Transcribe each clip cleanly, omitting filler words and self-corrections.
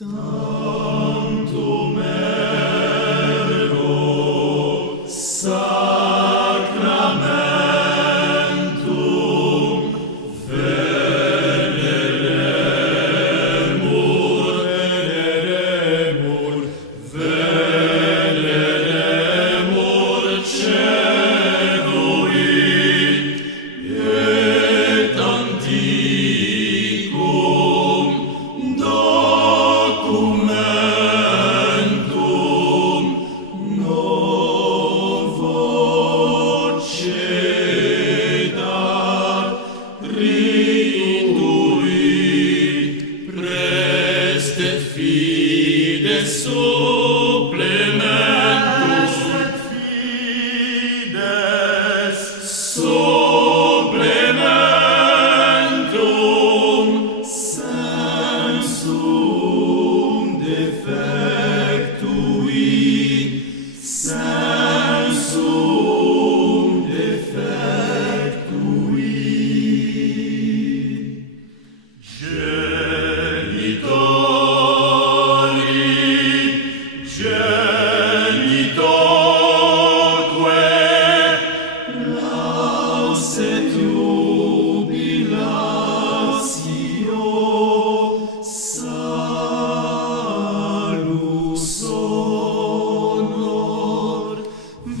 Tantum ergo sacramentum veneremur celui et antiquum documentum novo cedat ritui preste fides supplementus supplementum sensum defectui genitoque lauset jubilatio salus honor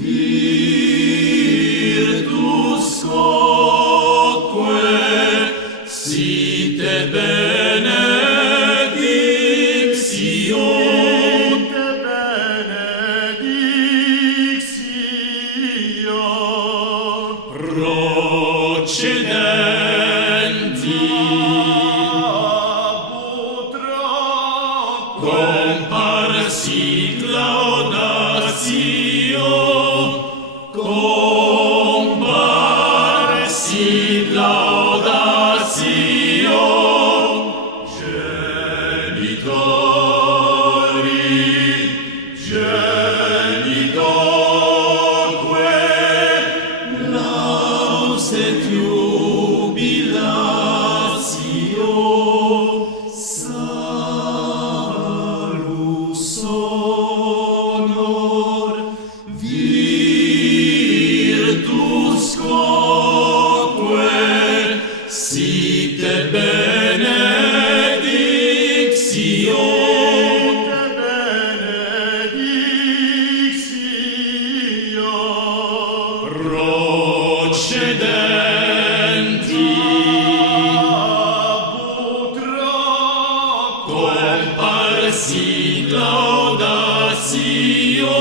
virtus quoque site benedictio procedenti comparsit laudatio genitoque lauset jubilatio salus honor virtus quoque site benedictio procedenti comparsit laudatio